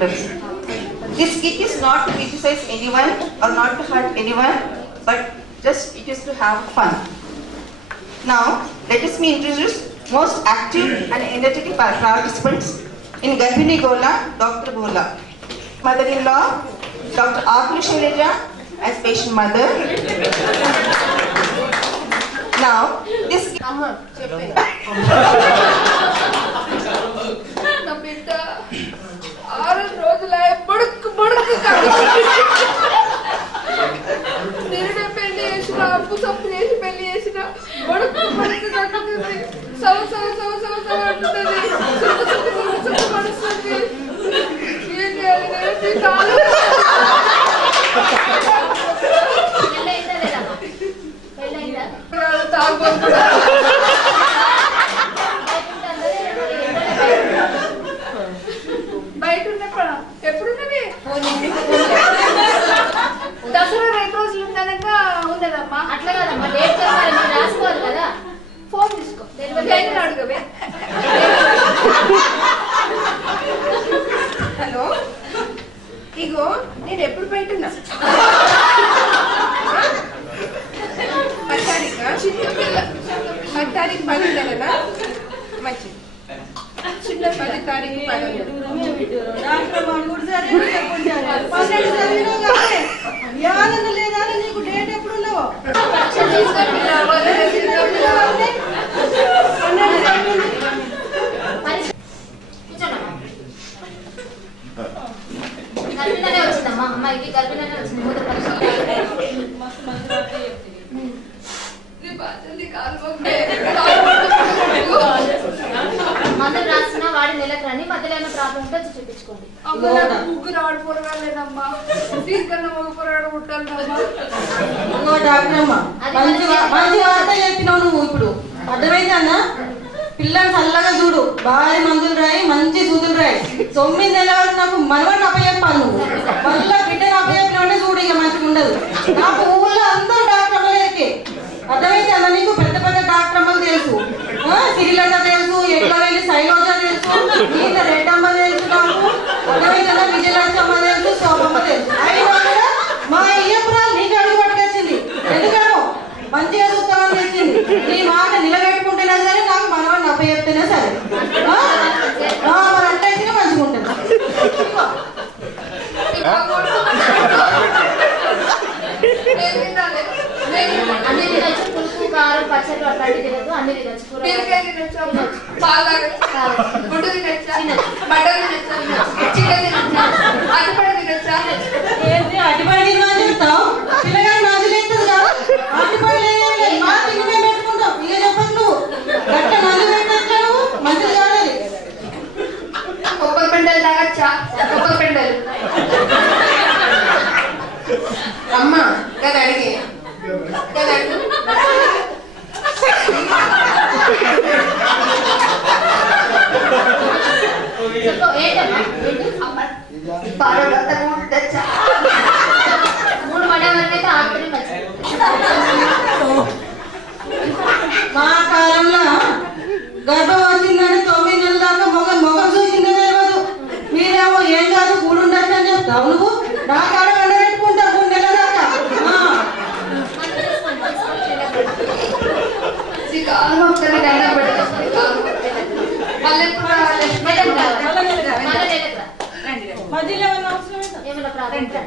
ఉండదు. This kit is not to criticize anyone or not to hurt anyone, but just it is to have fun. Now, let us me introduce most active and energetic participants in Garbhini Gola, Dr. Gola. Mother-in-law, Dr. Akula Shailaja, as patient mother. Now, this Dasara 2 రోజులు ఉందనగా ఉండదమ్మా. అట్లా కాదమ్మా, date చెప్పాలి, నేను రాసుకోవాలి కదా. Phone తీసుకో, అడుగవే. Hello, ఇగో నేను ఎప్పుడు బయటన్నా 10 తారీఖు 10 నెలనా మంచిది. చిన్న 10 తారీఖు 10 లేదా నీకు డేట్ ఎప్పుడు ఉన్నావో వచ్చిందమ్మా. అమ్మాయికి గర్భిణనే వచ్చింది. మందులు రాసిన వాడి నెలకు రండి. మధ్యలో ఏమైనా ప్రాబ్లం ఉంటే చూపించుకోండి. ముగ్గురు ఆడిపోరగాలేదమ్మా, దీనికన్నా మగ పొరగాడు పుట్టాలమ్మా. మంచి వార్త చెప్పినావు నువ్వు. ఇప్పుడు అర్థమైందన్నా, పిల్లలు చల్లగా చూడు, భారీ మందులు రాయి, మంచి సూదులు రాయి. 9 నెలల వరకు నాకు మనవాడిని అప్పచెప్పాలి నువ్వు. మళ్ళీ బిడ్డను అప్పచెప్పిన చూడు, ఇక మంచిగా ఉండదు. నాకు ఊళ్ళో అందరూ డాక్టర్ అమ్మలేకే అర్థమైంది అన్న. నీకు పెద్ద పెద్ద డాక్టర్ అమ్మలు తెలుసు, సిరిలత తెలుసు, ఎట్లా వెళ్ళి శైలోజ తెలుసు, నీత రెడ్డమ్మ తెలుసు, నాకు అర్థమైందన్న. విజయలక్ష్మమ్మ తెలుసు, శోభమ్మ తెలుసు. అయినా కూడా మా అయ్యపురాలు నీకు అడుగు పట్టుకొచ్చింది. ఎందుకనో మంచిగా చూస్తామని తెచ్చింది. నీ మాట నిలబెట్టుకుంటేనే సరే, నాకు మనవాడిని అప్పచెప్తేనే సరే. మరి అంటే మంచిగా ఉంటుంది. అన్ని తినొచ్చు, పులుపు కారం పచ్చళ్ళు అట్లాంటివి తినదు. అన్ని తినొచ్చు, అటుపడి చెప్తావు. పిల్లగాడు నాజులు ఎత్తదు కదా, అటుపడి మా తిండి మేము పెట్టుకుంటాం. ఇక చెప్పదు నువ్వు గట్ట నాజులు పెట్టచ్చు, నువ్వు మంచిది కావాలి. ఒక్క పెండలు తాగచ్చా? ఒక్క పెండలు అమ్మ కదా అడిగి కదా మా కాలంలో గర్భం వచ్చిందని 9 నెలల దాకా మొగం చూసిందే తెలియదు. మీరేమో ఏం కాదు కూడుండొచ్చు అని చెప్తావు. నువ్వు నా కాడ వండబెట్టుకుంటావు 3 నెలల దాకా. మధ్యలో ఏమన్నా అవసరం ప్రాబ్లం ఉందా?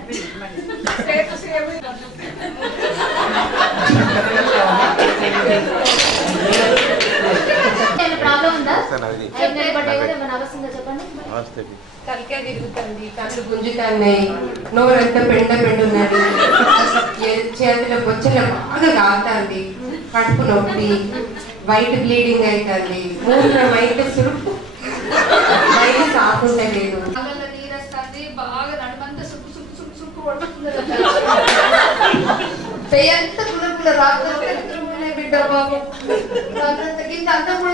చెప్పండి. తలకే తిరుగుతుంది, కళ్ళు గుంజుతున్నాయి, నోరంతా పెండున్నది, చేతిలో బొచ్చలు బాగా కాలుతుంది, కడుపు నొప్పి, వైట్ బ్లీడింగ్ అవుతుంది, మూత్రం వైట్ సురుకు, బయట సాకుంటలేదు, నీరస్తుంది, బాగా నడుమంతా సుక్కు సుక్కు సుక్కు సుక్కు పడుతుంది, పెయ్యంత పుల్ల రాత్రి బిడ్డ బాబు కింద అంతా కూడా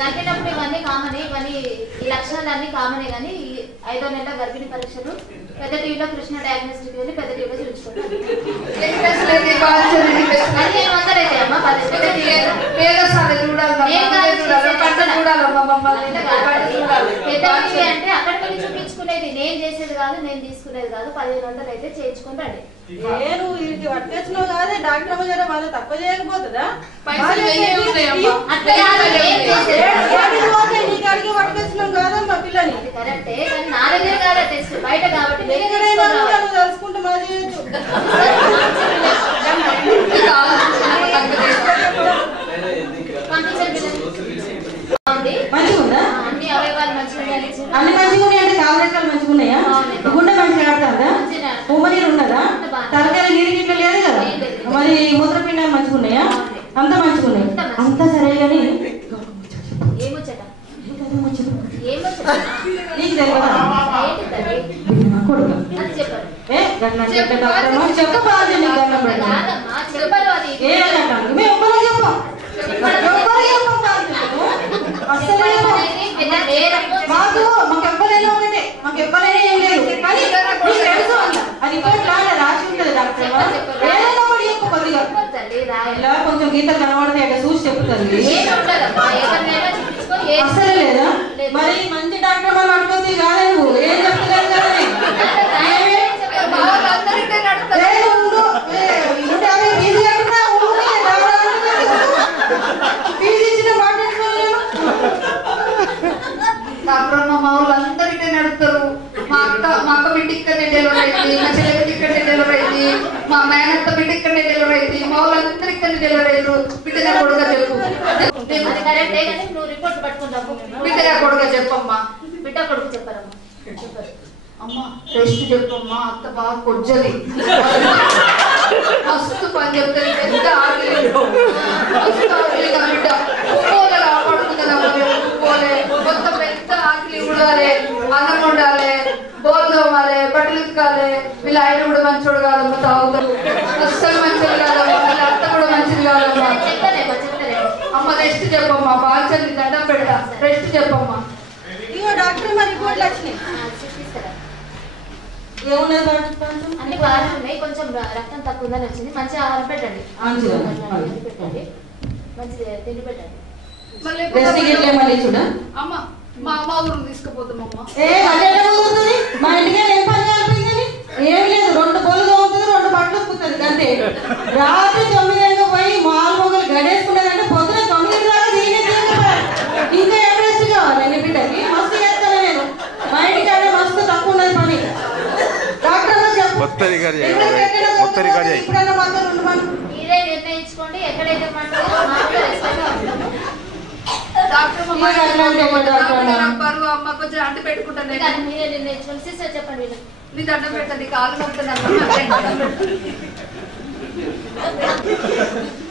తగ్గినప్పుడు ఇవన్నీ కామనే. ఇవన్నీ ఈ లక్షణాలన్నీ కామనే. కానీ 5వ నెల గర్భిణీ పరీక్షలు పెద్ద టీవీలో కృష్ణ డయాగ్నోస్టిక్ వెళ్ళి పెద్ద టీవీలో చూపించుకోండి. అయితే అమ్మ పెద్ద నేను చేసేది కాదు, నేను తీసుకునేది కాదు. 1500 అయితే చేయించుకొని రండి. నేను ఇది పట్టుకొచ్చినావు కాదే డాక్టర్ అమ్మ జర వాళ్ళు తక్కువ చేయకపోతుందా? నీకు అడిగి పట్టుకొచ్చినావు కాదమ్మా పిల్లని. కరెక్టే కానీ నా దగ్గర కాదా టెస్ట్, బయట కాబట్టి తెలుసుకుంటే మాది చేయొచ్చు. మంచిగా ఉందా? అన్ని అవయవాలు మంచిగా అన్ని మంచిగా ఉన్నాయి అంటే కాలు రెక్కలు మంచిగా ఉన్నాయా? గుండె మంచిగా ఆడుతుందా? ఉమ్మ నీరు ఉన్నదా? తలకాయ నీరు గిట్ల లేదు కదా? మరి మూత్రపిండాలు మంచిగా ఉన్నాయా? అంతా మంచిగా ఉన్నాయి. అంతా సరే కానీ ఏమొచ్చట నీకు తెలియదా? కొడుకు చెప్పబాదు నీకు దండం పెడతా. మేము ఎవ్వరూ చెప్పం, అసలు మాకు ఎవ్వరైనా ఒకటే, మాకు ఎవ్వరైనా ఏం లేదు. కానీ నీకు తెలుసు అంట అది ఇట్లా రాసి ఉంటుంది డాక్టర్. ఏదైనా ఒకటి చెప్పు కొద్దిగా ఇలా కొంచెం గీతలు కనబడతాయి అక్కడ చూసి చెప్తుంది. అసలు లేదా? మరి మంచి డాక్టర్ మనం అనుకుంది కాదే, నువ్వు ఏం చెప్తలేదు కదా. మా వాళ్ళందరికీ నడుపుతారు. మా అక్క బిడ్డ ఇక్కడనే డెలివరీ అయింది, మా చెల్లె బిడ్డ ఇక్కడనే డెలివరీ అయింది, మా మేనత్త బిడ్డ ఇక్కడనే డెలివరీ అయింది, మా వాళ్ళందరూ ఇక్కడనే డెలివరీ అయ్యారు. బిడ్డగా కొడుగా చెప్పు, బిడ్డగా కొడుగా చెప్పమ్మా. బిడ్డ కొడుకు చెప్పారమ్మా. అమ్మా రెస్ట్ చెప్పమ్మా. అత్త బాగా కొజ్జది, మస్తు పని చెప్తుంది. పెద్ద ఆకలి కదా బిడ్డ, ఉప్పోలే కాపాడుతుంది కదా. ఉప్పోలే మొత్తం పెద్ద ఆకలి ఉండాలి, అన్నం ఉండాలి, బోల్ తోమాలి, బట్టలు ఉతకాలి. వీళ్ళ ఆయన కూడా మంచోడు కాదమ్మా, తాగుతారు. అస్సలు మంచిది కాదమ్మా, వీళ్ళ అత్త కూడా మంచిది కాదమ్మా. అమ్మ రెస్ట్ చెప్పమ్మా. బాగా దండం పెడతా, రెస్ట్ చెప్పమ్మా. ఇగో డాక్టర్ మరి రిపోర్ట్లు వచ్చినాయి. ఏమున్నది డాక్టర్? అన్ని బాగానే ఉన్నాయి, కొంచెం రక్తం తక్కువ ఉందని వచ్చింది. మంచి ఆహారం పెట్టండి, పెట్టండి, మంచి తిండి పెట్టండి. అమ్మ మా అమ్మ ఊరు తీసుకుపోతామమ్మా. మా ఇంటికి ఏం పని కలిపిందని ఏమి లేదు. 2 బొల్లు తోముతుంది, 2 బట్టలు ఉప్పుతుంది అంతే. రాత్రి 9 పోయి మాలు మొగలు గడేసుకున్నదంటే పొద్దున 9 దాకా ఇంకా ఎవరెస్ట్ కావాలి నీ బిడ్డకి. మస్తు చేస్తాను నేను మా ఇంటికి. అంటే మస్తు తక్కువ ఉన్నది పని. డాక్టర్ ఇప్పుడన్నా మాత్రం 2 మంది మీరే నిర్ణయించుకోండి ఎక్కడైతే బరువు అమ్మ కొంచెం అంటు పెట్టుకుంటాను. మీరే నిర్ణయించుకోండి. సిస్టర్ చెప్పండి, నీ దండం పెట్టండి, కాలు మొక్కుతున్నాను.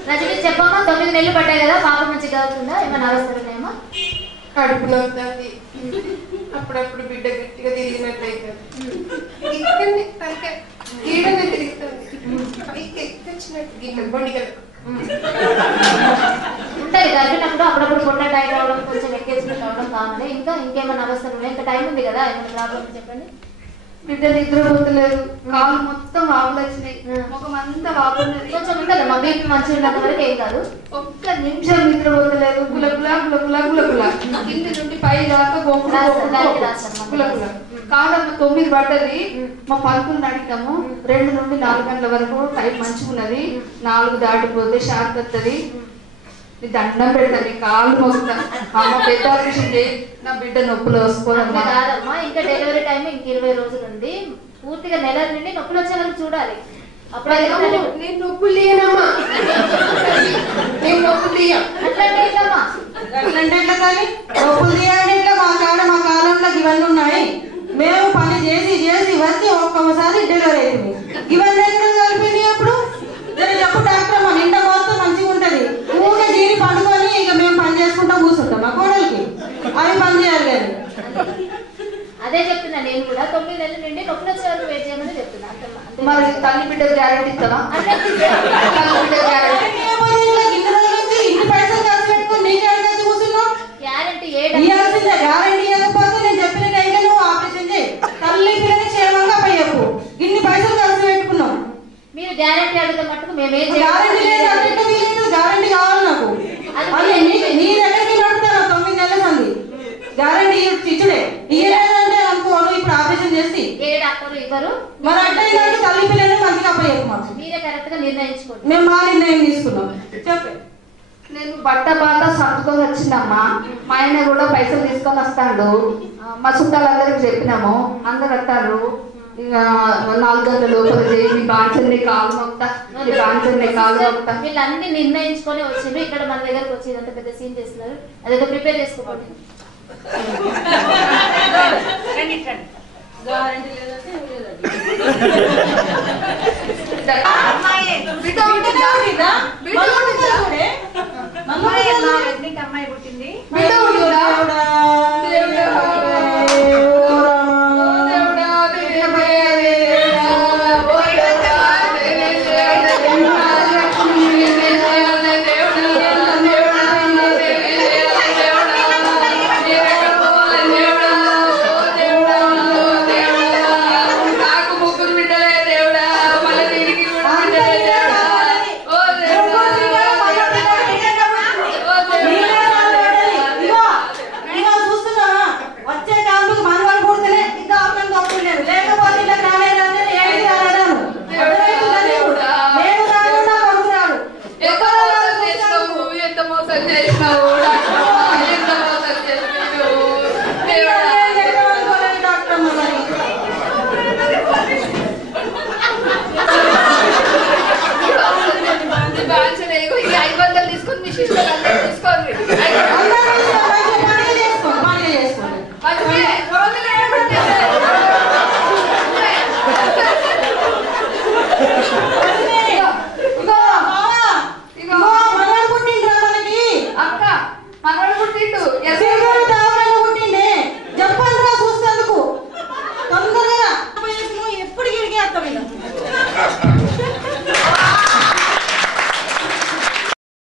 రజనీ చెప్పమ్మా. 9 నెలలు పడ్డాయి కదా, పాప మంచిగా అవుతుందా? ఏమైనా అవసరం ఉన్నాయమ్మా? కడుపులో ఉంటుంది, అప్పుడప్పుడు బిడ్డ గట్టిగా తిరిగినట్టు అవుతుంది. ఇక్కడనే తనకే గీడనే తిరుగుతుంది, ఎక్కొచ్చినట్టు గీత బొండిగలకు ఉంటుంది. గర్భినప్పుడు అప్పుడప్పుడు పొట్ట టైం రావడం, కొంచెం ఎక్కేసినట్టు అవడం కావాలి. ఇంకేమైనా అవసరం ఉన్నాయి? ఇంకా టైం ఉంది కదా, ఏమైనా ప్రాబ్లమ్ చెప్పండి. బిడ్డ నిద్రపోతలేదు, కాలు మొత్తం వాపులు వచ్చినాయి, ముఖం అంతా వాపున్నది. కొంచెం ఉంటుంది మా బీపీ మంచిగా ఉన్నంత వరకు ఏం కాదు. ఒక్క నిమిషం నిద్రపోతలేదు, గులగులా గులగులా గులగులా కింది నుండి పై దాకా గులగులా. కాదమ్మ 9 పడ్డది. మా పంతులు అడిగాము 2 నుండి 4 గంటల వరకు టైం మంచిగా ఉన్నది, 4 దాటిపోతే షాక్ వస్తుంది. నీ దండం పెడతాను, నీ కాళ్ళు మోస్తా. అమ్మ పెద్ద ఆపరేషన్ చేయి, నా బిడ్డ నొప్పులు వసుకోదమ్మా. కాదమ్మా, ఇంకా డెలివరీ టైం ఇంక 20 రోజులు ఉంది. పూర్తిగా నెల నుండి నొప్పులు వచ్చే వరకు చూడాలి. అప్పుడు నేను నొప్పులు లేనమ్మా, నేను నొప్పులు తీయ. అట్లాంటి ఇట్లమ్మా, అట్లంటే ఎట్లా కానీ నొప్పులు తీయాలంటే ఇట్లా. మా కాలంలో ఇవన్నీ ఉన్నాయి. మేము పని చేసి చేసి వచ్చి ఒక్కసారి డెలివరీ అయింది. ఇవన్నీ ఎక్కడ కలిపింది అప్పుడు చెప్పు డాక్టర్. మా నిండా మొత్తం మంచిగా ఉంటది. ఊరికే దీని పండుకొని ఇక మేము పని చేసుకుంటా కూర్చుంటాం. మా కోడలికి అవి పని చేయాలి కానీ. అదే చెప్తున్నా నేను కూడా. 9 నెలల నుండి నొప్పులు వచ్చే వరకు వెయిట్ చేయమని చెప్తున్నా. మరి తల్లి బిడ్డ గ్యారెంటీ ఇస్తావా? ఇన్ని పైసలు ఖర్చు పెట్టుకుని నీ గ్యారెంటీ కూర్చున్నావు. గ్యారెంటీ ఇవ్వాల్సిందే. గ్యారెంటీ ఇవ్వకపోతే నేను చెప్పిన టైంలో నువ్వు ఆపరేషన్ చేయి. తల్లి పిల్లని క్షేమంగా పోయకు. ఇన్ని పైసలు ఖర్చు పెట్టుకున్నావు. మీరు గ్యారెంటీ అడిగితే మట్టుకు మేమేం గ్యారెంటీ లేదు, అన్నింటిలో వీలేదు. గ్యారెంటీ కావాలి నాకు. నీ దగ్గరికి నడుపుతాను 9 నెలల మంది. గ్యారెంటీ ఇచ్చుడే. ఇయ్యలేదంటే అనుకో నువ్వు ఇప్పుడు ఆపరేషన్ చేసి నిర్ణయించుకోండి. మేము మా నిర్ణయం తీసుకున్నాం. చెప్పే. నేను బట్ట బాట సర్దుకొని వచ్చిందమ్మా. మా ఆయన కూడా పైసలు తీసుకొని వస్తాడు. మా చుట్టాలందరికి చెప్పినాము. అందరు అంటారు ఇక 4 గంటల లోపల చేయి, నీ కాంచెల్ని కాలు మొక్తా, నీ కాంచెల్ని కాలు మొక్తా. వీళ్ళన్ని నిర్ణయించుకొని వచ్చిండ్రు. ఇక్కడ మన దగ్గరకు వచ్చి అంత పెద్ద సీన్ చేస్తున్నారు. అదొక ప్రిపేర్ చేసుకోండి. అమ్మాయి పుట్టింది. పుట్టిండు. చెప్పండి చూస్తందుకు తొందరగా